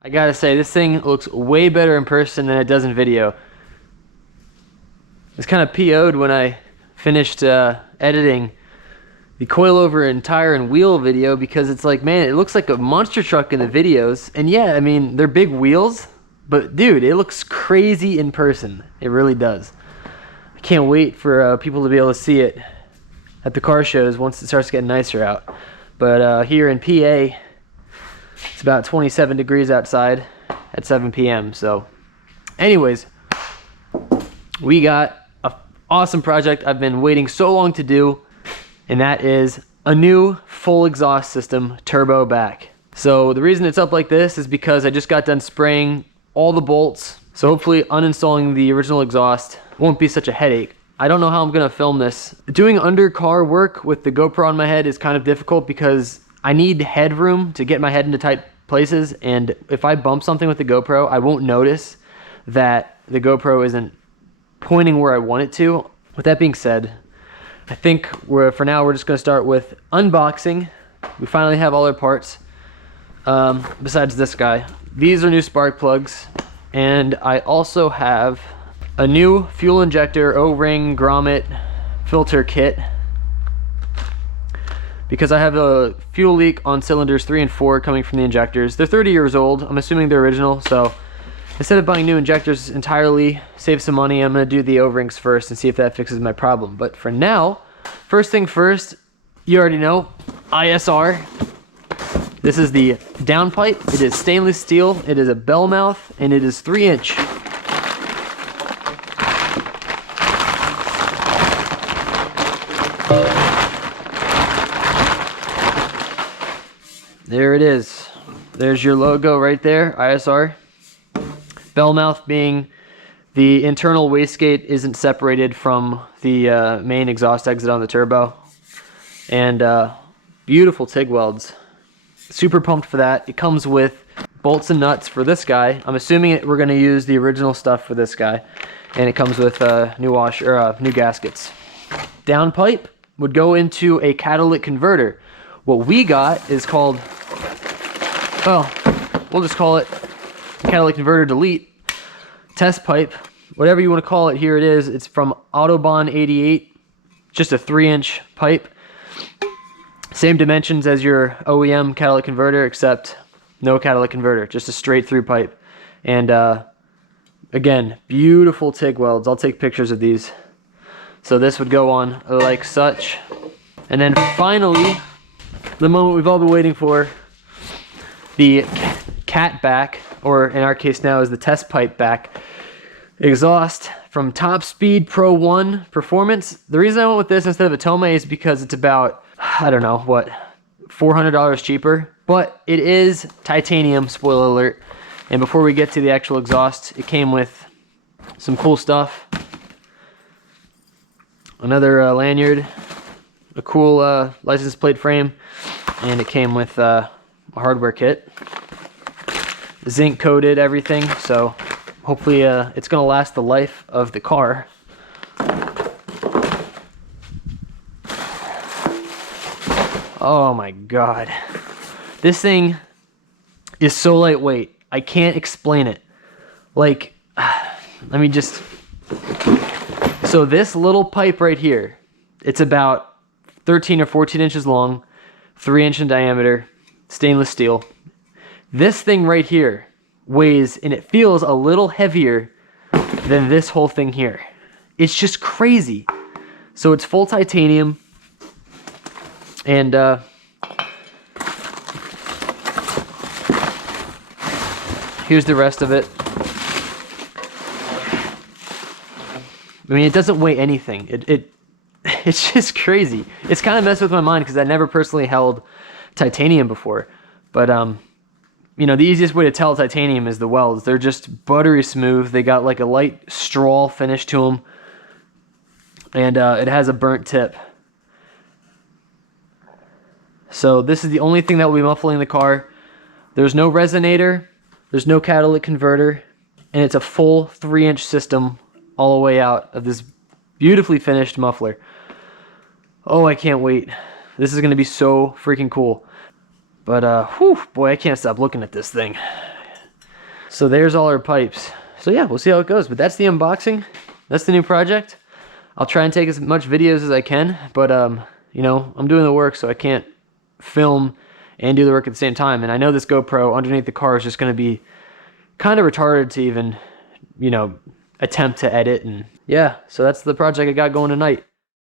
I gotta say, this thing looks way better in person than it does in video. I was kind of PO'd when I finished editing the coilover and tire and wheel video, because it's like, man, it looks like a monster truck in the videos. And yeah, I mean, they're big wheels, but dude, it looks crazy in person. It really does. I can't wait for people to be able to see it at the car shows once it starts getting nicer out. But here in PA, it's about 27 degrees outside at 7 p.m. So anyways, we got an awesome project I've been waiting so long to do, and that is a new full exhaust system turbo back. So the reason it's up like this is because I just got done spraying all the bolts. So hopefully uninstalling the original exhaust won't be such a headache. I don't know how I'm gonna film this. Doing under car work with the GoPro on my head is kind of difficult because I need headroom to get my head into tight places, and if I bump something with the GoPro, I won't notice that the GoPro isn't pointing where I want it to. With that being said, I think for now we're just gonna start with unboxing. We finally have all our parts, besides this guy. These are new spark plugs, and I also have a new fuel injector O-ring grommet filter kit, because I have a fuel leak on cylinders 3 and 4 coming from the injectors. They're 30 years old. I'm assuming they're original, so instead of buying new injectors entirely, save some money, I'm gonna do the O-rings first and see if that fixes my problem. But for now, first thing first, you already know, ISR. This is the downpipe. It is stainless steel, it is a Bellmouth, and it is 3-inch. There it is. There's your logo right there, ISR. Bellmouth being the internal wastegate isn't separated from the main exhaust exit on the turbo. And beautiful TIG welds. Super pumped for that. It comes with bolts and nuts for this guy. I'm assuming we're going to use the original stuff for this guy. And it comes with new gaskets. Downpipe would go into a catalytic converter. What we got is called, well, we'll just call it catalytic converter delete test pipe, whatever you want to call it. Here it is. It's from Autobahn 88, just a 3-inch pipe, same dimensions as your OEM catalytic converter, except no catalytic converter, just a straight through pipe. And again, beautiful TIG welds. I'll take pictures of these. So this would go on like such. And then finally, the moment we've all been waiting for, the Catback, or in our case now is the test pipe back exhaust from Top Speed Pro 1 Performance. The reason I went with this instead of a Tomei is because it's about, I don't know, what, $400 cheaper, but it is titanium, spoiler alert. And before we get to the actual exhaust, it came with some cool stuff. Another lanyard, a cool license plate frame, and it came with a hardware kit. Zinc coated everything, so hopefully it's gonna last the life of the car. Oh my god, this thing is so lightweight. I can't explain it. Like, let me just, so this little pipe right here, it's about 13 or 14 inches long, 3-inch in diameter, stainless steel. This thing right here weighs, and it feels a little heavier than this whole thing here. It's just crazy. So it's full titanium, and here's the rest of it. I mean, it doesn't weigh anything. It's just crazy. It's kind of messed with my mind because I never personally held titanium before. But you know, the easiest way to tell titanium is the welds. They're just buttery smooth. They got like a light straw finish to them, and it has a burnt tip. So this is the only thing that will be muffling the car. There's no resonator, there's no catalytic converter, and it's a full 3-inch system all the way out of this beautifully finished muffler. Oh, I can't wait. This is going to be so freaking cool. But, whew, boy, I can't stop looking at this thing. So there's all our pipes. So yeah, we'll see how it goes. But that's the unboxing. That's the new project. I'll try and take as much videos as I can, but you know, I'm doing the work, so I can't film and do the work at the same time. And I know this GoPro underneath the car is just going to be kind of retarded to even, you know, attempt to edit. And yeah, so that's the project I got going tonight.